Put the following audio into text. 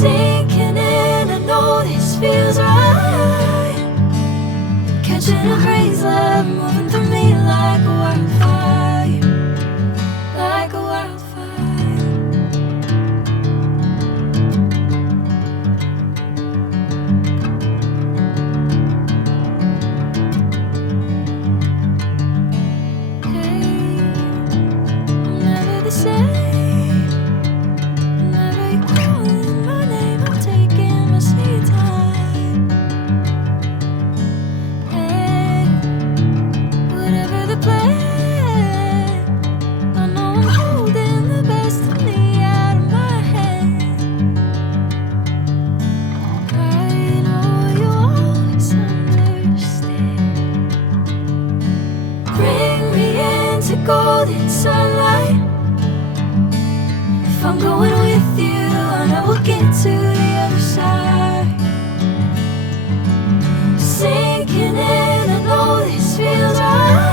Sinking in, I know this feels right. Catching a crazy love moving through me like a wildfire, like a wildfire. Hey, I'm never the same. Golden sunlight. If I'm going with you, I know we'll get to the other side. Sinking in, I know this feels right.